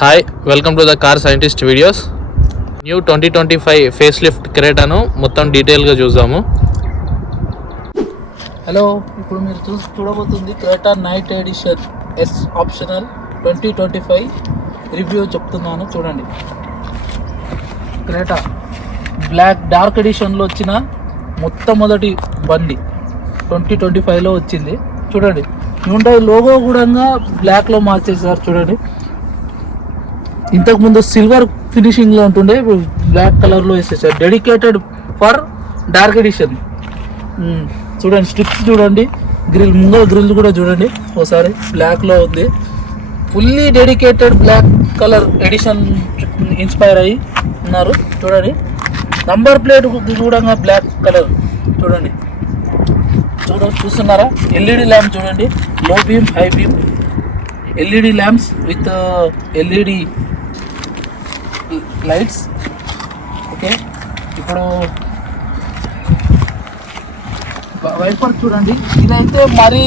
Hi, welcome to the car scientist videos. New 2025 face lift క్రెటాను మొత్తం డీటెయిల్గా చూద్దాము. హలో, ఇప్పుడు మీరు చూడబోతుంది Creta night edition S optional 2025 review చెప్తున్నాను. చూడండి, క్రెటా బ్లాక్ డార్క్ ఎడిషన్లో వచ్చిన మొట్టమొదటి బండి 2025లో వచ్చింది. చూడండి, హ్యుండై లోగో కూడా బ్లాక్లో మార్చేసారు. చూడండి, ఇంతకుముందు సిల్వర్ ఫినిషింగ్లో ఉంటుండే, ఇప్పుడు బ్లాక్ కలర్లో వేసేసారు. Dedicated for dark edition. చూడండి, స్ట్రిప్స్ చూడండి, గ్రిల్ ముంగల గ్రిల్ కూడా చూడండి ఒకసారి, బ్లాక్లో ఉంది. Fully dedicated black colour edition inspire అయ్యి ఉన్నారు. చూడండి, నంబర్ ప్లేట్ కూడా బ్లాక్ కలర్. చూడండి, చూస్తున్నారా? ఎల్ఈడి ల్యాంప్ చూడండి, low beam, high beam LED lamps with LED lights. Okay, ఇప్పుడు వైపర్ చూడండి, ఇదైతే మరీ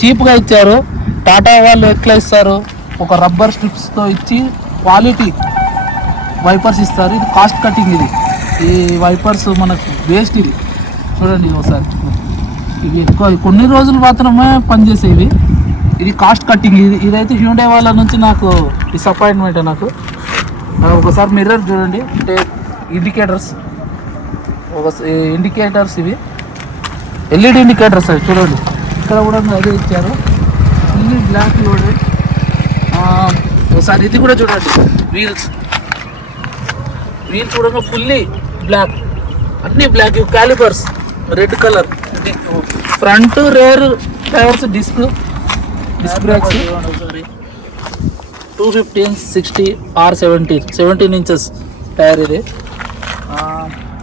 చీప్గా ఇచ్చారు. టాటా వాళ్ళు ఎట్లా ఇస్తారు, ఒక రబ్బర్ స్ట్రిప్స్తో ఇచ్చి క్వాలిటీ వైపర్స్ ఇస్తారు. ఇది కాస్ట్ కటింగ్. ఈ వైపర్స్ మనకు వేస్ట్. ఇది చూడండి ఒకసారి, ఇవి ఎక్కువ కొన్ని రోజులు మాత్రమే పనిచేసేవి. ఇది కాస్ట్ కటింగ్. ఇదైతే హ్యుండై వాళ్ళ నుంచి నాకు డిసప్పాయింట్మెంట్. నాకు ఒకసారి మిర్రర్ చూడండి, అంటే ఇండికేటర్స్ ఇవి ఎల్ఈడి ఇండికేటర్స్. అవి చూడండి, ఇక్కడ కూడా అదే ఇచ్చారు. Fully black loaded. ఒకసారి ఇది కూడా చూడండి, వీల్స్ కూడా ఫుల్లీ బ్లాక్, అన్నీ black. Calipers red colour. Front rear tyres disc brakes 250/60 R17 inches tyre ఇది.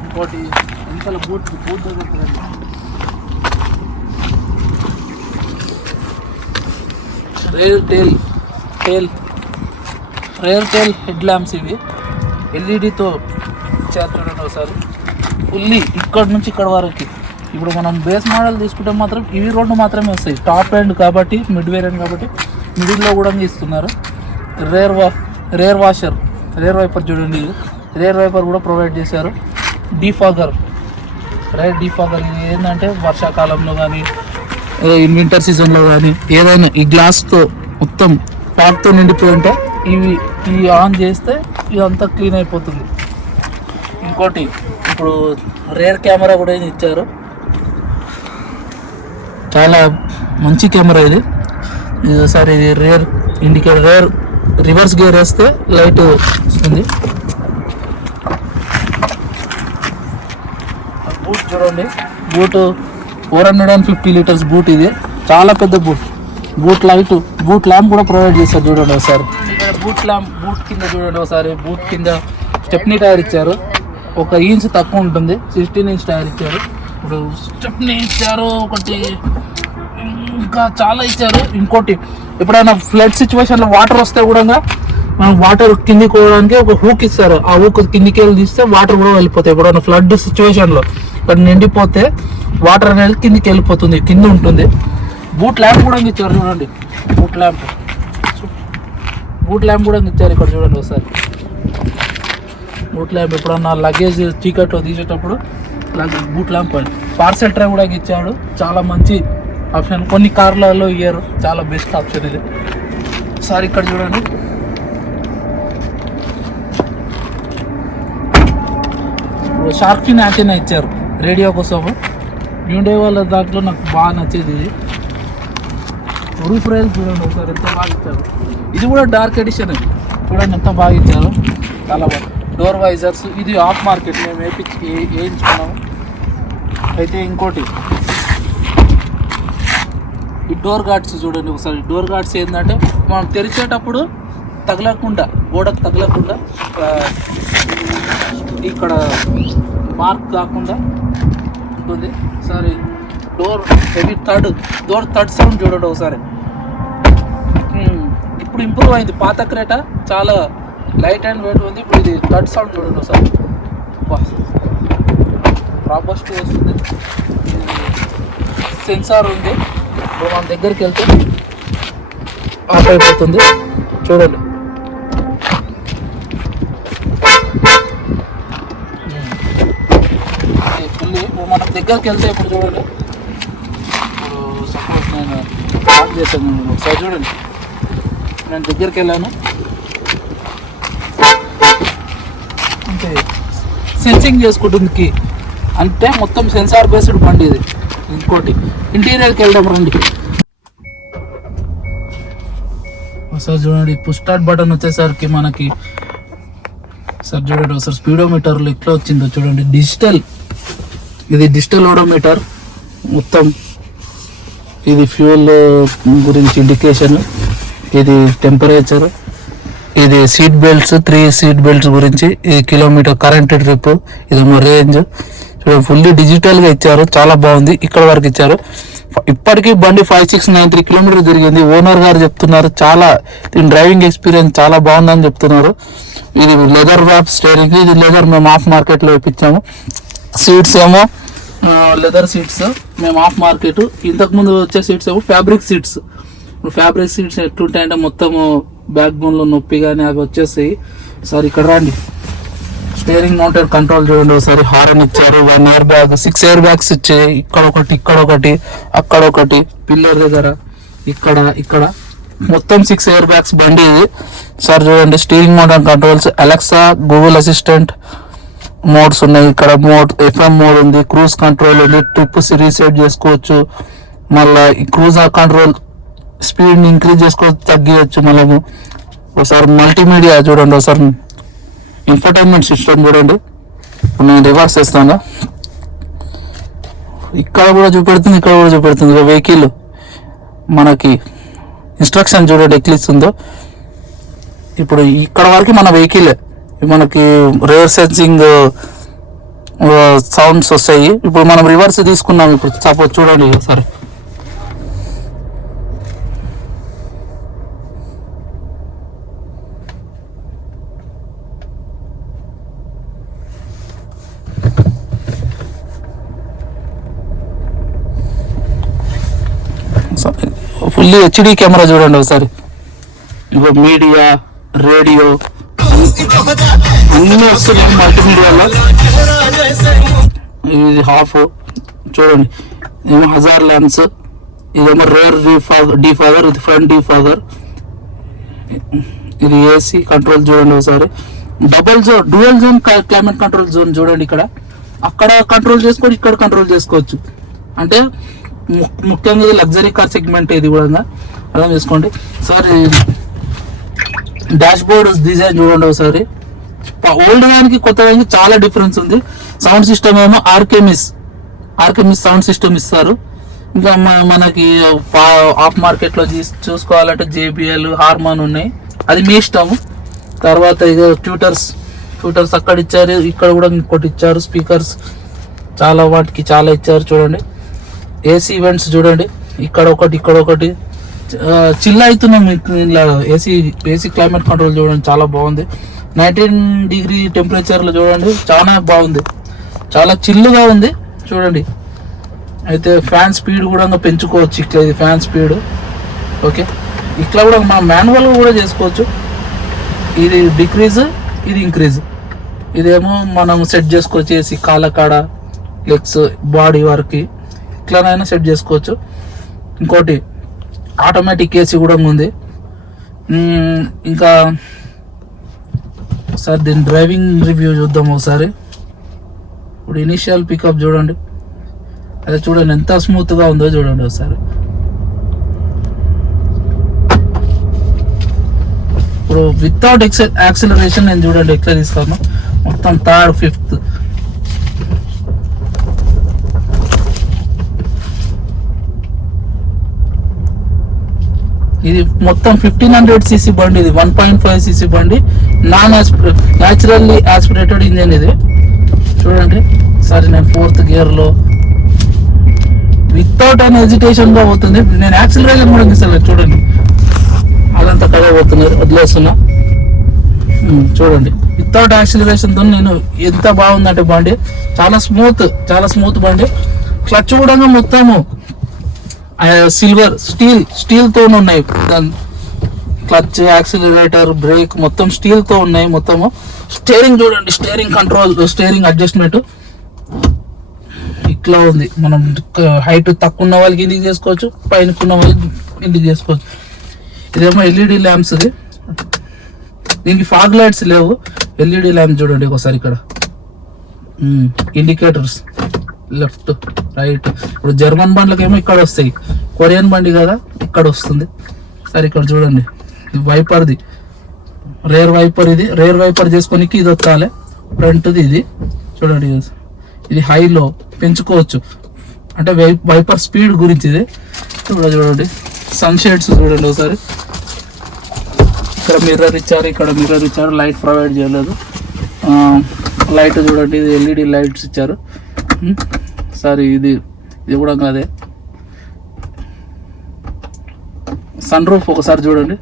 ఇంకోటి వెనకాల boot rear tail head lamps. ఇవి ఎల్ఈడితో ఇచ్చారు. చూడండి ఒకసారి, ఫుల్లీ ఇక్కడ నుంచి ఇక్కడ వరకు. ఇప్పుడు మనం బేస్ మోడల్ తీసుకుంటే మాత్రం ఇవి రెండు మాత్రమే వస్తాయి. టాప్ ఎండ్ కాబట్టి, మిడ్ వేరియంట్ కాబట్టి మిడిల్లో కూడా ఇస్తున్నారు. రేర్ వైపర్ చూడండి, రేర్ వైపర్ కూడా ప్రొవైడ్ చేశారు. డీఫాగర్. ఇది ఏంటంటే వర్షాకాలంలో కానీ, వింటర్ సీజన్లో కానీ ఏదైనా ఈ గ్లాస్తో మొత్తం ప్యాక్తో నిండిపోయి ఉంటే ఇవి ఆన్ చేస్తే ఇదంతా క్లీన్ అయిపోతుంది. ఇంకోటి, ఇప్పుడు రేర్ కెమెరా కూడా ఇచ్చారు. చాలా మంచి కెమెరా ఇది. ఒకసారి ఇది రేర్ ఇండికేటర్, రివర్స్ గేర్ వేస్తే లైట్ వస్తుంది. బూట్ చూడండి, బూట్ 450 లీటర్స్ బూట్. ఇది చాలా పెద్ద బూట్ ల్యాంప్ కూడా ప్రొవైడ్ చేస్తారు. చూడండి ఒకసారి, బూట్ కింద చూడండి ఒకసారి, బూట్ కింద స్టెప్నీ టైర్ ఇచ్చారు. 1 ఇంచ్ తక్కువ ఉంటుంది, 16 ఇంచ్ టైర్ ఇచ్చారు. ఇప్పుడు స్టెప్నీ ఇచ్చారు ఒకటి, ఇంకా చాలా ఇచ్చారు. ఇంకోటి, ఎప్పుడైనా ఫ్లడ్ సిచ్యువేషన్లో వాటర్ వస్తే కూడా మనం వాటర్ కిందికి పోవడానికి ఒక హూక్ ఇస్తారు. ఆ హూక్ కిందికి వెళ్ళి తీస్తే వాటర్ కూడా వెళ్ళిపోతాయి. ఎప్పుడైనా ఫ్లడ్ సిచ్యువేషన్లో ఇక్కడ నిండిపోతే వాటర్ అనేది కిందికి వెళ్ళిపోతుంది, కింద ఉంటుంది. బూట్ ల్యాంప్ కూడా ఇచ్చారు. చూడండి, బూట్ ల్యాంప్ కూడా ఇచ్చారు. ఇక్కడ చూడండి ఒకసారి, బూట్ ల్యాంప్ ఎప్పుడన్నా లగేజ్ చీకట్లో తీసేటప్పుడు బూట్ ల్యాంప్ అని. పార్సెల్ ట్రే కూడా ఇచ్చాడు. చాలా మంచి ఆప్షన్, కొన్ని కార్లలో ఇయ్యారు. చాలా బెస్ట్ ఆప్షన్ ఇది. సార్ ఇక్కడ చూడండి, షార్క్ ఫిన్ యాంటీనా ఇచ్చారు రేడియో కోసం. హ్యుండై వాళ్ళ దాంట్లో నాకు బాగా నచ్చేది ఇది. రూఫ్ రైల్ చూడండి ఒకసారి, ఎంత బాగా ఇచ్చారు. ఇది కూడా డార్క్ ఎడిషన్. చూడండి ఎంత బాగా ఇచ్చారు, చాలా బాగా. డోర్ వైజర్స్ ఇది ఆఫ్ మార్కెట్, మేము వేయించుకున్నాము. అయితే ఇంకోటి, ఈ డోర్ గార్డ్స్ చూడండి ఒకసారి. డోర్ గార్డ్స్ ఏంటంటే మనం తెరిచేటప్పుడు తగలకుండా, గోడకు తగలకుండా, ఇక్కడ మార్క్ కాకుండా ఉంటుంది. ఒకసారి డోర్ థర్డ్ సౌండ్ చూడండి ఒకసారి. ఇప్పుడు ఇంప్రూవ్ అయింది. పాత క్రెటా చాలా లైట్ అండ్ వెయిట్ ఉంది. ఇప్పుడు ఇది థర్డ్ సౌండ్ చూడండి ఒకసారి, రాబస్ట్ వస్తుంది. సెన్సార్ ఉంది, మనం దగ్గరికి వెళ్తే ఆఫ్ అయిపోతుంది. చూడండి, దగ్గరికి వెళ్తే ఇప్పుడు చూడండి, ఇప్పుడు సపోజ్ నేను ఆఫ్ చేశాను, ఒకసారి చూడండి, నేను దగ్గరికి వెళ్ళాను అంటే సెన్సింగ్ చేసుకుంటుంది కీ, అంటే మొత్తం సెన్సార్ బేస్డ్ బండి ఇది. ఇంకోటి ఇంటీరియర్కి వెళ్దాం రండి. ఒకసారి చూడండి, పుష్ స్టార్ట్ బటన్ వచ్చేసరికి మనకి సార్ చూడండి ఒకసారి స్పీడోమీటర్లు ఎట్లా వచ్చిందో చూడండి. డిజిటల్, ఇది డిజిటల్ ఓడోమీటర్ మొత్తం. ఇది ఫ్యూల్ గురించి ఇండికేషన్, ఇది టెంపరేచర్, ఇది సీట్ బెల్ట్స్, 3 సీట్ బెల్ట్స్ గురించి, ఇది కిలోమీటర్ కరెంట్ ట్రిప్, ఇదేమో రేంజ్. చూడండి ఫుల్లీ డిజిటల్గా ఇచ్చారు, చాలా బాగుంది. ఇక్కడ వరకు ఇచ్చారు. ఇప్పటికీ బండి 5693 కిలోమీటర్ తిరిగింది. ఓనర్ గారు చెప్తున్నారు చాలా దీని డ్రైవింగ్ ఎక్స్పీరియన్స్ చాలా బాగుందని చెప్తున్నారు. ఇది లెదర్ వ్యాప్ స్టీరింగ్, ఇది లెదర్ మేము ఆఫ్ మార్కెట్లో ఇప్పించాము. సీట్స్ ఏమో లెదర్ సీట్స్ మేము ఆఫ్ మార్కెట్. ఇంతకుముందు వచ్చే సీట్స్ ఏమో ఫ్యాబ్రిక్ సీట్స్. ఇప్పుడు ఫ్యాబ్రిక్ సీట్స్ ఎట్లుంటాయంటే మొత్తము బ్యాక్ బోన్లో నొప్పి కానీ అవి వచ్చేస్తాయి. సార్ ఇక్కడ రండి, స్టీరింగ్ మౌంటెడ్ కంట్రోల్ చూడండి ఒకసారి. హారన్ ఇచ్చారు, 1 ఎయిర్ బ్యాగ్, 6 ఎయిర్ బ్యాగ్స్ ఇచ్చాయి. ఇక్కడ ఒకటి, ఇక్కడ ఒకటి, అక్కడ ఒకటి, పిల్లర్ దగ్గర, ఇక్కడ మొత్తం 6 ఎయిర్ బ్యాగ్స్ బండి ఇది. సార్ చూడండి steering mounted controls, Alexa, Google assistant modes ఉన్నాయి. ఇక్కడ మోడ్ FM మోడ్ ఉంది, క్రూజ్ కంట్రోల్ ఉంది, ట్రిప్స్ రీసెట్ చేసుకోవచ్చు. మళ్ళీ ఈ క్రూజ్ కంట్రోల్ స్పీడ్ని ఇంక్రీజ్ చేసుకోవచ్చు, తగ్గించవచ్చు. మనము ఒకసారి మల్టీమీడియా చూడండి, ఒకసారి ఇన్ఫర్టైన్మెంట్ సిస్టమ్ చూడండి. ఇప్పుడు నేను రివర్స్ చేస్తాను, ఇక్కడ కూడా చూపెడుతుంది, ఇక్కడ కూడా చూపెడుతుంది. వెహికల్ మనకి ఇన్స్ట్రక్షన్ చూడండి ఎట్లా ఇస్తుందో. ఇప్పుడు ఇక్కడ వరకు మన వెహికల్, మనకి రేర్ సెన్సింగ్ సౌండ్స్ వస్తాయి. ఇప్పుడు మనం రివర్స్ తీసుకున్నాం. ఇప్పుడు సపోజ్ చూడండి ఒకసారి, ఫుల్లీ HD కెమెరా చూడండి ఒకసారి. ఇప్పుడు మీడియా, రేడియో అన్నీ వస్తున్నాయి మల్టీమీడియాలో. ఇది హాఫ్ చూడండి, ఏమో హజార్ లెన్స్, ఇదేమో రేర్ డీఫాగర్, ఇది ఫ్రంట్ డీఫాగర్, ఇది AC కంట్రోల్ చూడండి ఒకసారి. Dual zone climate control zone చూడండి. ఇక్కడ అక్కడ కంట్రోల్ చేసుకోవచ్చు, ఇక్కడ కంట్రోల్ చేసుకోవచ్చు. అంటే ముఖ్యంగా ఇది లగ్జరీ కార్ సెగ్మెంట్, ఇది కూడా అర్థం చేసుకోండి. సార్ డాష్ బోర్డ్ డిజైన్ చూడండి ఒకసారి. ఓల్డ్ దానికి కొత్త దానికి చాలా డిఫరెన్స్ ఉంది. సౌండ్ సిస్టమ్ ఏమో ఆర్కెమిస్ సౌండ్ సిస్టమ్ ఇస్తారు. ఇంకా మనకి ఆఫ్ మార్కెట్లో చూసుకోవాలంటే JBL, హార్మాన్ ఉన్నాయి, అది మీ ఇష్టము. తర్వాత ఇక ట్యూటర్స్ అక్కడ ఇచ్చారు, ఇక్కడ కూడా ఇంకోటి ఇచ్చారు. స్పీకర్స్ చాలా, వాటికి చాలా ఇచ్చారు చూడండి. AC ఈవెంట్స్ చూడండి, ఇక్కడ ఒకటి చిల్ అవుతున్నాం. ఇలా AC క్లైమేట్ కంట్రోల్ చూడండి, చాలా బాగుంది. 19 డిగ్రీ టెంపరేచర్లో చూడండి, చాలా బాగుంది, చాలా చిల్లుగా ఉంది చూడండి. అయితే ఫ్యాన్ స్పీడ్ కూడా పెంచుకోవచ్చు. ఇట్లా ఇది ఫ్యాన్ స్పీడ్, ఓకే. ఇట్లా కూడా మనం మాన్యువల్గా కూడా చేసుకోవచ్చు. ఇది డిక్రీజ్, ఇది ఇంక్రీజ్. ఇదేమో మనం సెట్ చేసుకోవచ్చు. AC కాళ్ళ కాడ, లెగ్స్, బాడీ వరకు ఇట్లానైనా సెట్ చేసుకోవచ్చు. ఇంకోటి ఆటోమేటిక్ AC కూడా ఉంది. ఇంకా సార్ దీని డ్రైవింగ్ రివ్యూ చూద్దాం ఒకసారి. ఇప్పుడు ఇనిషియల్ పికప్ చూడండి, అదే చూడండి ఎంత స్మూత్గా ఉందో చూడండి ఒకసారి. ఇప్పుడు వితౌట్ యాక్సిలరేషన్ నేను చూడండి ఎట్లా తీస్తాను. మొత్తం 3rd, 5th ఇది మొత్తం 1500cc బండి. ఇది 1.5cc బండి, న్యాచురల్లీ యాస్పిరేటెడ్ ఇంజన్ ఇది చూడండి. సరే నేను 4th గేర్లో వితౌట్ అన్ హెజిటేషన్ గా పోతుంది. నేను యాక్సిలరేషన్ కూడా తీసాను చూడండి, అదంతా కదే పోతున్నారు, వదిలేస్తున్నా చూడండి. వితౌట్ యాక్సిలరేషన్ తో నేను ఎంత బాగుందంటే బండి, చాలా స్మూత్ బండి. క్లచ్ కూడా మొత్తము సిల్వర్ స్టీల్ తో ఉన్నాయి. క్లచ్, యాక్సిలరేటర్, బ్రేక్ మొత్తం స్టీల్ తో ఉన్నాయి మొత్తము. స్టీరింగ్ చూడండి, స్టీరింగ్ కంట్రోల్, స్టీరింగ్ అడ్జస్ట్మెంట్ ఇట్లా ఉంది. మనం హైట్ తక్కువ ఉన్న వాళ్ళకి ఇంటికి చేసుకోవచ్చు, పైన ఉన్న వాళ్ళకి ఇంటికి చేసుకోవచ్చు. ఇదేమో ఎల్ఈడి ల్యాంప్స్. దీనికి ఫాగ్ లైట్స్ లేవు, ఎల్ఈడి ల్యాంప్ చూడండి ఒకసారి ఇక్కడ. Indicators left right. ఇప్పుడు జర్మన్ బండ్లకేమో ఇక్కడ వస్తాయి, కొరియన్ బండి కదా ఇక్కడ వస్తుంది. సరే ఇక్కడ చూడండి, ఇది వైపర్ది, రేర్ వైపర్. ఇది రేర్ వైపర్ చేసుకోనికి ఇది వచ్చాలి. ఫ్రంట్ది ఇది చూడండి, ఇది హైలో పెంచుకోవచ్చు, అంటే వైపర్ స్పీడ్ గురించి ఇది. చూడండి సన్షేడ్స్ చూడండి ఒకసారి. ఇక్కడ మిర్రర్ ఇచ్చారు, ఇక్కడ మిర్రర్ ఇచ్చారు, లైట్ ప్రొవైడ్ చేయలేదు. లైట్ చూడండి, ఇది ఎల్ఈడి లైట్స్ ఇచ్చారు. సరే ఇది కూడా కాదే. సన్ రూఫ్ ఒకసారి చూడండి.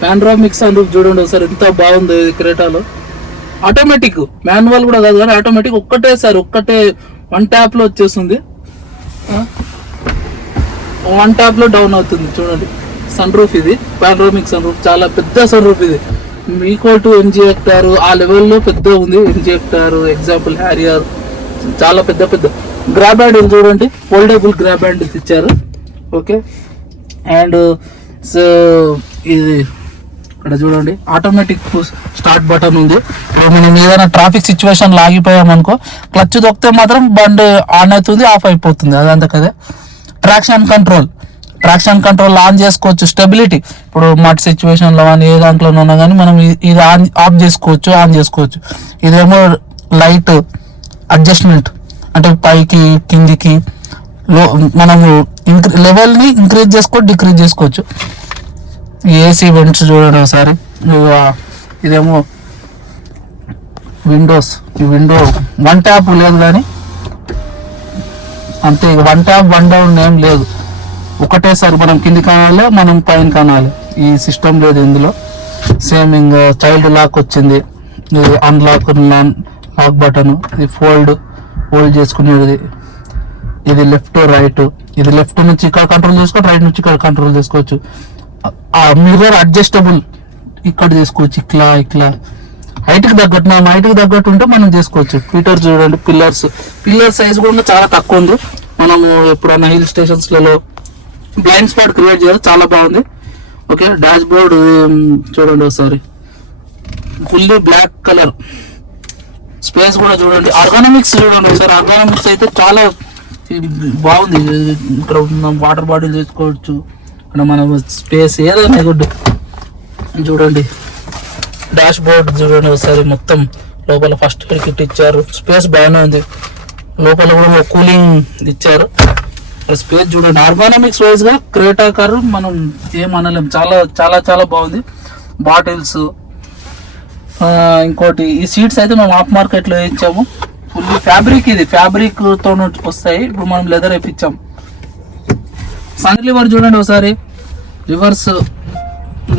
పానరామిక్ సన్ రూఫ్ చూడండి ఒకసారి, ఎంత బాగుంది క్రెటాలో. ఆటోమేటిక్, మాన్యువల్ కూడా కాదు కానీ ఆటోమేటిక్. ఒక్కటే వన్ ట్యాప్ లో వచ్చేస్తుంది, వన్ ట్యాప్ లో డౌన్ అవుతుంది. చూడండి సన్ రూఫ్, ఇది పానరామిక్ సన్ రూఫ్, చాలా పెద్ద సన్ రూఫ్. ఇది ఈక్వల్ టు ఎంజీ హెక్టార్ ఆ లెవెల్లో పెద్ద ఉంది. ఎంజీ హెక్టార్, ఎగ్జాంపుల్ హ్యారియర్, చాలా పెద్ద గ్రాబ్ హ్యాండిల్ చూడండి, ఫోల్డబుల్ గ్రాబ్ హ్యాండిల్స్ ఇచ్చారు. ఓకే, అండ్ సో ఇది ఇక్కడ చూడండి ఆటోమేటిక్ స్టార్ట్ బటన్ ఉంది. ఇప్పుడు మనం ఏదైనా ట్రాఫిక్ సిచ్యువేషన్ ఆగిపోయామనుకో, క్లచ్ దొక్కితే మాత్రం బండి ఆన్ అవుతుంది, ఆఫ్ అయిపోతుంది, అదంతా కదా. ట్రాక్షన్ కంట్రోల్ ఆన్ చేసుకోవచ్చు. స్టెబిలిటీ, ఇప్పుడు మడ్ సిచ్యువేషన్లో కానీ ఏ దాంట్లోనే ఉన్నా కానీ మనం ఇది ఆఫ్ చేసుకోవచ్చు, ఆన్ చేసుకోవచ్చు. ఇదేమో లైట్ అడ్జస్ట్మెంట్, అంటే పైకి కిందికి మనము లెవెల్ని ఇంక్రీజ్ చేసుకోవచ్చు, డిక్రీజ్ చేసుకోవచ్చు. ఏసీ వెంట్స్ చూడండి ఒకసారి. ఇదేమో విండోస్, ఈ విండో వన్ ట్యాప్ లేదు కానీ అంతే, వన్ ట్యాప్ వన్ డౌన్ ఏం లేదు, ఒకటేసారి మనం కింది కానాలి, మనం పైన కానాలి. ఈ సిస్టమ్ లేదు ఇందులో. సేమ్ ఇంకా చైల్డ్ లాక్ వచ్చింది, అన్లాక్ లాక్ బటన్, ఇది ఫోల్డ్ చేసుకునేది. ఇది లెఫ్ట్ రైట్, ఇది లెఫ్ట్ నుంచి ఇక్కడ కంట్రోల్ చేసుకోవచ్చు, రైట్ నుంచి ఇక్కడ కంట్రోల్ చేసుకోవచ్చు. ఆ మిర్రర్ అడ్జస్టబుల్, ఇక్కడ చేసుకోవచ్చు, ఇట్లా హైట్కి తగ్గట్టు, మనం హైట్కి తగ్గట్టు ఉంటే మనం చేసుకోవచ్చు. ఫీచర్స్ చూడండి, పిల్లర్ సైజ్ కూడా చాలా తక్కువ ఉంది. మనము ఎప్పుడైనా హిల్ స్టేషన్స్లలో బ్లైండ్ స్పాట్ క్రియేట్ చేయాలి, చాలా బాగుంది. ఓకే, డాష్ బోర్డ్ చూడండి ఒకసారి, ఫుల్లీ బ్లాక్ కలర్. స్పేస్ కూడా చూడండి, ఆర్గానమిక్స్ చూడండి ఒకసారి. ఆర్గానమిక్స్ అయితే చాలా బాగుంది. ఇక్కడ వాటర్ బాటిల్ తెచ్చుకోవచ్చు, ఇక్కడ మనం స్పేస్ ఏదైనా గుడ్. చూడండి డాష్ బోర్డ్ చూడండి ఒకసారి, మొత్తం లోపల ఫస్ట్ ఎయిడ్ కిట్ ఇచ్చారు, స్పేస్ బాగానే ఉంది. లోపల కూడా కూలింగ్ ఇచ్చారు. స్పేస్ చూడండి, ఆర్గానమిక్స్ వైజ్ గా క్రేటా కారు మనం ఏమనలేం, చాలా బాగుంది. బాటిల్స్, ఇంకోటి ఈ సీట్స్ అయితే మేము ఆఫ్ మార్కెట్ లో ఇచ్చాము. ఫుల్ ఫ్యాబ్రిక్, ఇది ఫ్యాబ్రిక్ తో వస్తాయి. ఇప్పుడు మనం లెదర్ వేయించాం. సన్ లివర్ చూడండి ఒకసారి, రివర్స్.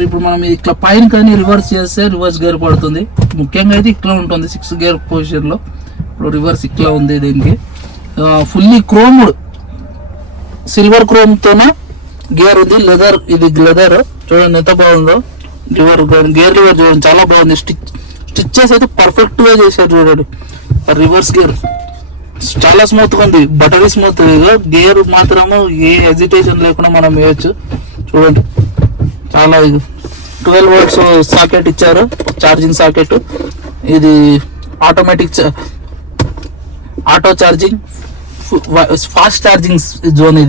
ఇప్పుడు మనం ఇట్లా పైన కానీ రివర్స్ చేస్తే రివర్స్ గేర్ పడుతుంది. ముఖ్యంగా అయితే ఇట్లా ఉంటుంది 6 గేర్ పొజిషన్ లో. ఇప్పుడు రివర్స్ ఇట్లా ఉంది. దీనికి ఫుల్లీ క్రోమ్డ్, సిల్వర్ క్రోమ్ తోన గేర్ ఉంది. లెదర్, ఇది లెదర్ చూడండి ఎంత బాగుందో. గేర్ లివర్ చూడండి చాలా బాగుంది. స్టిచ్చెస్ అయితే పర్ఫెక్ట్ గా చేశారు చూడండి. రివర్స్ గేర్ చాలా స్మూత్ గా ఉంది, బటరీ స్మూత్. గేర్ మాత్రము ఏ హెజిటేషన్ లేకుండా మనం వేయచ్చు. చూడండి చాలా 12 volts సాకెట్ ఇచ్చారు, ఛార్జింగ్ సాకెట్. ఇది automatic auto charging, fast charging zone.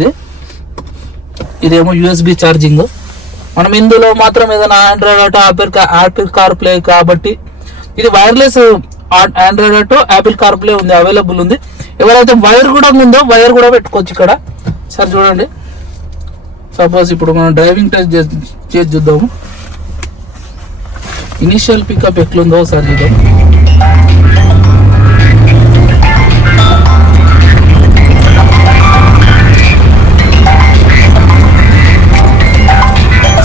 ఇదేమో యూఎస్బి ఛార్జింగ్. మనం ఇందులో మాత్రం ఏదైనా Android auto, Apple car play కాబట్టి ఇది wireless Android auto, Apple car play ఉంది, అవైలబుల్ ఉంది. ఎవరైతే వైర్ కూడా ఉందో వైర్ కూడా పెట్టుకోవచ్చు ఇక్కడ. సరే చూడండి, సపోజ్ ఇప్పుడు మనం డ్రైవింగ్ టెస్ట్ చేసి చూద్దాము. ఇనిషియల్ పికప్ ఎట్లుందో ఒకసారి చూద్దాం.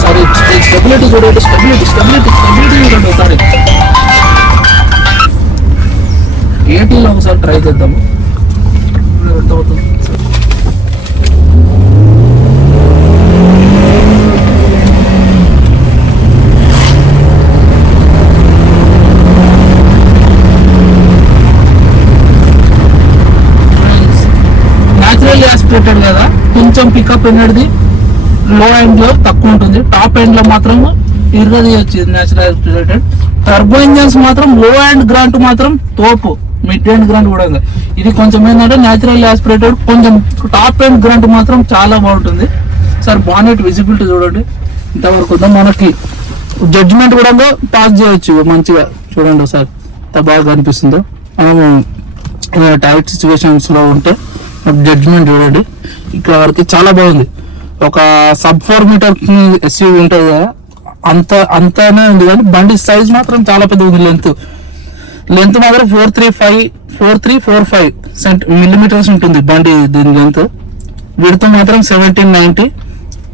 సరే స్టెబిలిటీ చూడండి, స్టెబిలిటీ చూడండి ఒకసారి. 80లో ఒకసారి ట్రై చేద్దాము. ఎంత అవుతుంది? యాస్పిరేటెడ్ కదా, కొంచెం పికప్ అనేది లో ఎండ్ లో తక్కువ ఉంటుంది, టాప్ ఎండ్ లో మాత్రం ఇరగదీయచ్చు నేచురల్ యాస్పిరేటెడ్. టర్బో ఇంజన్స్ మాత్రం లో ఎండ్ గ్రాంట్ మాత్రం తోపు, మిడ్ ఎండ్ గ్రాంట్ కూడా ఉంది. ఇది కొంచెం ఏంటంటే నేచురల్ యాస్పిరేటెడ్, కొంచెం టాప్ ఎండ్ గ్రాంట్ మాత్రం చాలా బాగుంటుంది. సార్ బానెట్ విజిబిలిటీ చూడండి ఇంతవరకు ఉందా, మనకి జడ్జిమెంట్ కూడా పాస్ చేయొచ్చు మంచిగా. చూడండి ఒకసారి ఎంత బాగా కనిపిస్తుందో. మనము టైట్ సిచ్యువేషన్స్ లో ఉంటే జడ్జిమెంట్ చూడండి ఇక్కడ వరకు చాలా బాగుంది. ఒక సబ్ 4 మీటర్ ఎస్యూవీ ఉంటుంది కదా, అంతనే ఉంది. కానీ బండి సైజ్ మాత్రం చాలా పెద్ద ఉంది. లెంత్ మాత్రం 4345 మిల్లీమీటర్స్ ఉంటుంది బండి దీని లెంత్. విడ్త్ మాత్రం 1790,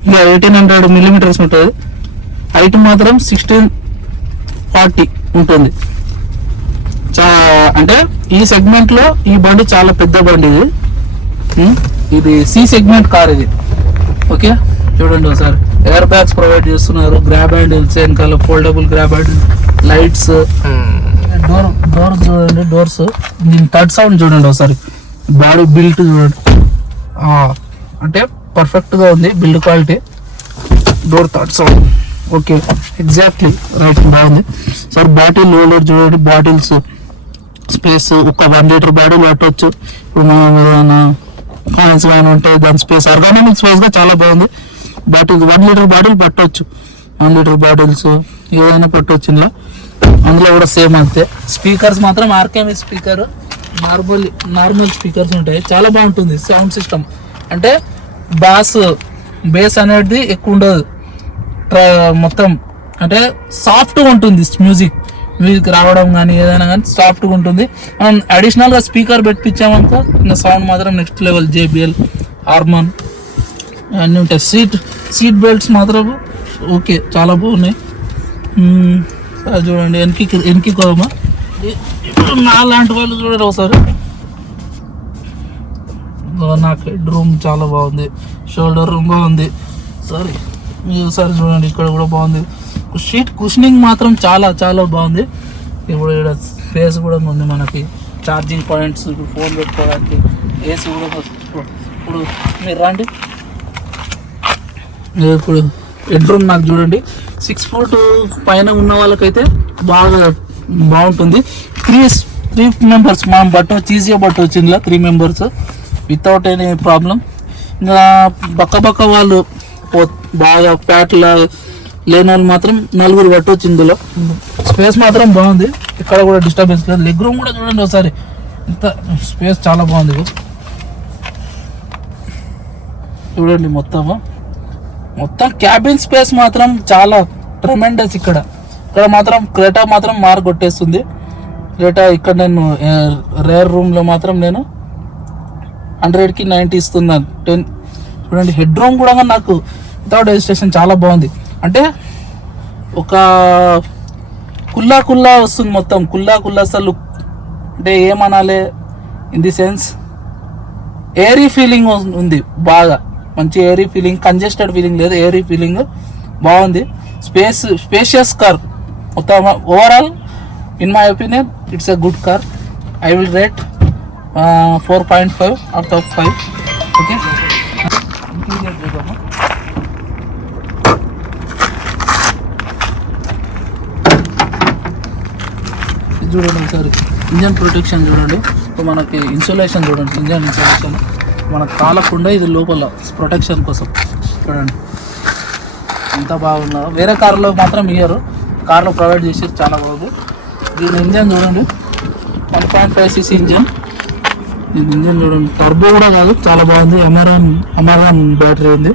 ఇక 1800 మిల్లీమీటర్స్ ఉంటుంది. హైట్ మాత్రం 1640 ఉంటుంది. అంటే ఈ సెగ్మెంట్ లో ఈ బండి చాలా పెద్ద బండి. ఇది సి సెగ్మెంట్ కార్ ఇది. ఓకే చూడండి ఒకసారి, ఎయిర్ బ్యాగ్స్ ప్రొవైడ్ చేస్తున్నారు, గ్రాబ్ హ్యాండిల్స్, వెనకాల foldable grab handle, lights, doors చూడండి, డోర్స్. దీని థర్డ్ సౌండ్ చూడండి ఒకసారి, బాడీ బిల్ట్ చూడండి, అంటే పర్ఫెక్ట్ గా ఉంది build quality. Door third sound okay, exactly right, బాగుంది సార్. బాటిల్ హోల్డర్ చూడండి, బాటిల్స్ స్పేస్ ఒక 1 లీటర్ బాటిల్ పెట్టవచ్చు. ఇప్పుడు మనం ఏదైనా కాయిన్స్ కానీ ఉంటే దాని స్పేస్, ఆర్గానిక్ స్పేస్ గా చాలా బాగుంది. బాటిల్స్ 1 లీటర్ బాటిల్ పట్టవచ్చు, 1 లీటర్ బాటిల్స్ ఏదైనా పట్టవచ్చు ఇలా. అందులో కూడా సేమ్ అంతే. స్పీకర్స్ మాత్రం ఆర్కేఎం స్పీకర్, నార్మల్ స్పీకర్స్ ఉంటాయి, చాలా బాగుంటుంది సౌండ్ సిస్టమ్. అంటే బేస్ అనేది ఎక్కువ ఉండదు, మొత్తం అంటే సాఫ్ట్గా ఉంటుంది. మ్యూజిక్ రావడం కానీ ఏదైనా కానీ సాఫ్ట్గా ఉంటుంది. మనం అడిషనల్గా స్పీకర్ పెట్టించామనుకో ఇంకా సౌండ్ మాత్రం నెక్స్ట్ లెవెల్. JBL, హార్మన్ అన్నీ ఉంటాయి. సీట్ బెల్ట్స్ మాత్రం ఓకే చాలా బాగున్నాయి. చూడండి వెనక్కి కోదమ్మా, ఇప్పుడు నా లాంటి వాళ్ళు చూడండి ఒకసారి. నాకు హెడ్ రూమ్ చాలా బాగుంది, షోల్డర్ రూమ్ బాగుంది. సారీ ఒకసారి చూడండి ఇక్కడ కూడా బాగుంది. సీట్ కుషనింగ్ మాత్రం చాలా చాలా బాగుంది. ఇప్పుడు ఇక్కడ స్పేస్ కూడా ఉంది మనకి, ఛార్జింగ్ పాయింట్స్, ఫోన్ పెట్టుకోవడానికి, ఏసీ కూడా. ఇప్పుడు మీరు రండి, ఇప్పుడు హెడ్ రూమ్ నాకు చూడండి 6 ఫూట్ పైన ఉన్న వాళ్ళకైతే బాగుంటుంది. త్రీ మెంబర్స్ మనం పట్టవచ్చు, ఈజీగా పట్టవచ్చు ఇందులో 3 మెంబర్స్ వితౌట్ ఎనీ ప్రాబ్లం. ఇంకా పక్క వాళ్ళు బాగా ఫ్యాట్లా లేని వాళ్ళు మాత్రం 4 పట్టవచ్చు ఇందులో. స్పేస్ మాత్రం బాగుంది, ఇక్కడ కూడా డిస్టర్బెన్స్ లేదు. లెగ్ రూమ్ కూడా చూడండి ఒకసారి, ఇంత స్పేస్ చాలా బాగుంది. చూడండి మొత్తం క్యాబిన్ స్పేస్ మాత్రం చాలా ట్రెమెండస్. ఇక్కడ మాత్రం క్రెటా మాత్రం మార్క్ కొట్టేస్తుంది. క్రెటా ఇక్కడ నేను రేర్ రూమ్లో మాత్రం నేను 100కి 90 ఇస్తున్నాను. 10 చూడండి. హెడ్ రూమ్ కూడా నాకు వితౌట్ రిజిస్ట్రేషన్ చాలా బాగుంది. అంటే ఒక కుల్లా వస్తుంది, మొత్తం కుల్లా అసలు. అంటే ఏమనాలి, in the sense airy feeling ఉంది, బాగా మంచి ఎయిరీ ఫీలింగ్, కంజెస్టెడ్ ఫీలింగ్ లేదు, ఎయిరీ ఫీలింగ్ బాగుంది. స్పేషియస్ కార్ మొత్తం. Overall in my opinion it's a good car. I will rate 4.5 out of 5. Okay చూడండి ఒకసారి, ఇంజన్ ప్రొటెక్షన్ చూడండి. మనకి ఇన్సులేషన్ చూడండి, ఇంజన్ ఇన్సులేషన్ మనకు కాలకుండా ఇది లోపల ప్రొటెక్షన్ కోసం. చూడండి ఎంత బాగున్నారో. వేరే కార్లో మాత్రం ఇయ్యరు, కార్లో ప్రొవైడ్ చేసి చాలా బాగుంది. దీని ఇంజన్ చూడండి, 1.5cc ఇంజన్. దీని ఇంజన్ చూడండి, టర్బో కూడా కాదు, చాలా బాగుంది. అమెరాన్ బ్యాటరీ ఉంది,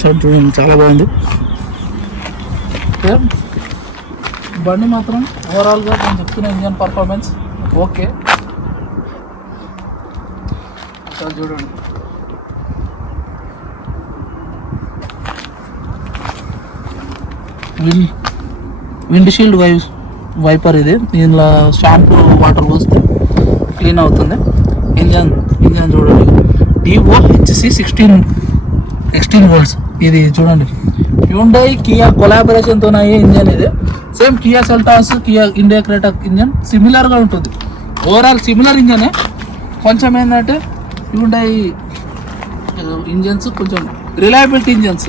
చూడండి చాలా బాగుంది. బండి మాత్రం ఓవరాల్గా నేను చెప్తున్న ఇంజన్ పర్ఫార్మెన్స్ ఓకే. చూడండి విండ్ షీల్డ్ వైపర్ ఇది. దీనిలో షాంపూ వాటర్ పోస్తే క్లీన్ అవుతుంది. ఇంజన్ చూడండి, DOHC 16 volts ఇది చూడండి. హ్యుండై కియా కొలాబరేషన్తో అయ్యే ఇంజన్ ఇది. Same Kia Seltos, Kia India Creta engine సిమిలర్గా ఉంటుంది. ఓవరాల్ సిమిలర్ ఇంజనే. కొంచెం ఏంటంటే హ్యుండై ఇంజన్స్ కొంచెం రిలయబిలిటీ ఇంజన్స్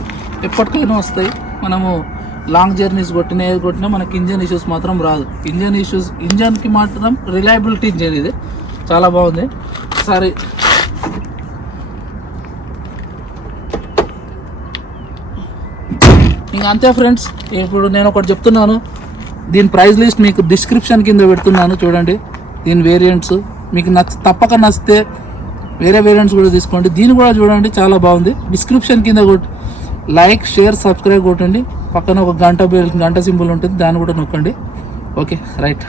ఎప్పటికైనా వస్తాయి. మనము లాంగ్ జర్నీస్ కొట్టినా ఏది కొట్టినా మనకి ఇంజన్ ఇష్యూస్ మాత్రం రాదు. ఇంజన్కి మాత్రం రిలయబిలిటీ ఇంజన్ ఇది, చాలా బాగుంది. సరే ఇంకా అంతే ఫ్రెండ్స్. ఇప్పుడు నేను ఒకటి చెప్తున్నాను, దీని ప్రైస్ లిస్ట్ మీకు డిస్క్రిప్షన్ కింద పెడుతున్నాను చూడండి. దీని వేరియంట్స్ మీకు తప్పక నచ్చితే వేరే వేరియంట్స్ కూడా తీసుకోండి. దీన్ని కూడా చూడండి, చాలా బాగుంది. డిస్క్రిప్షన్ కింద లైక్, షేర్, సబ్స్క్రైబ్ కొట్టండి. పక్కన ఒక గంట సింబల్ ఉంటుంది, దాన్ని కూడా నొక్కండి. Okay right.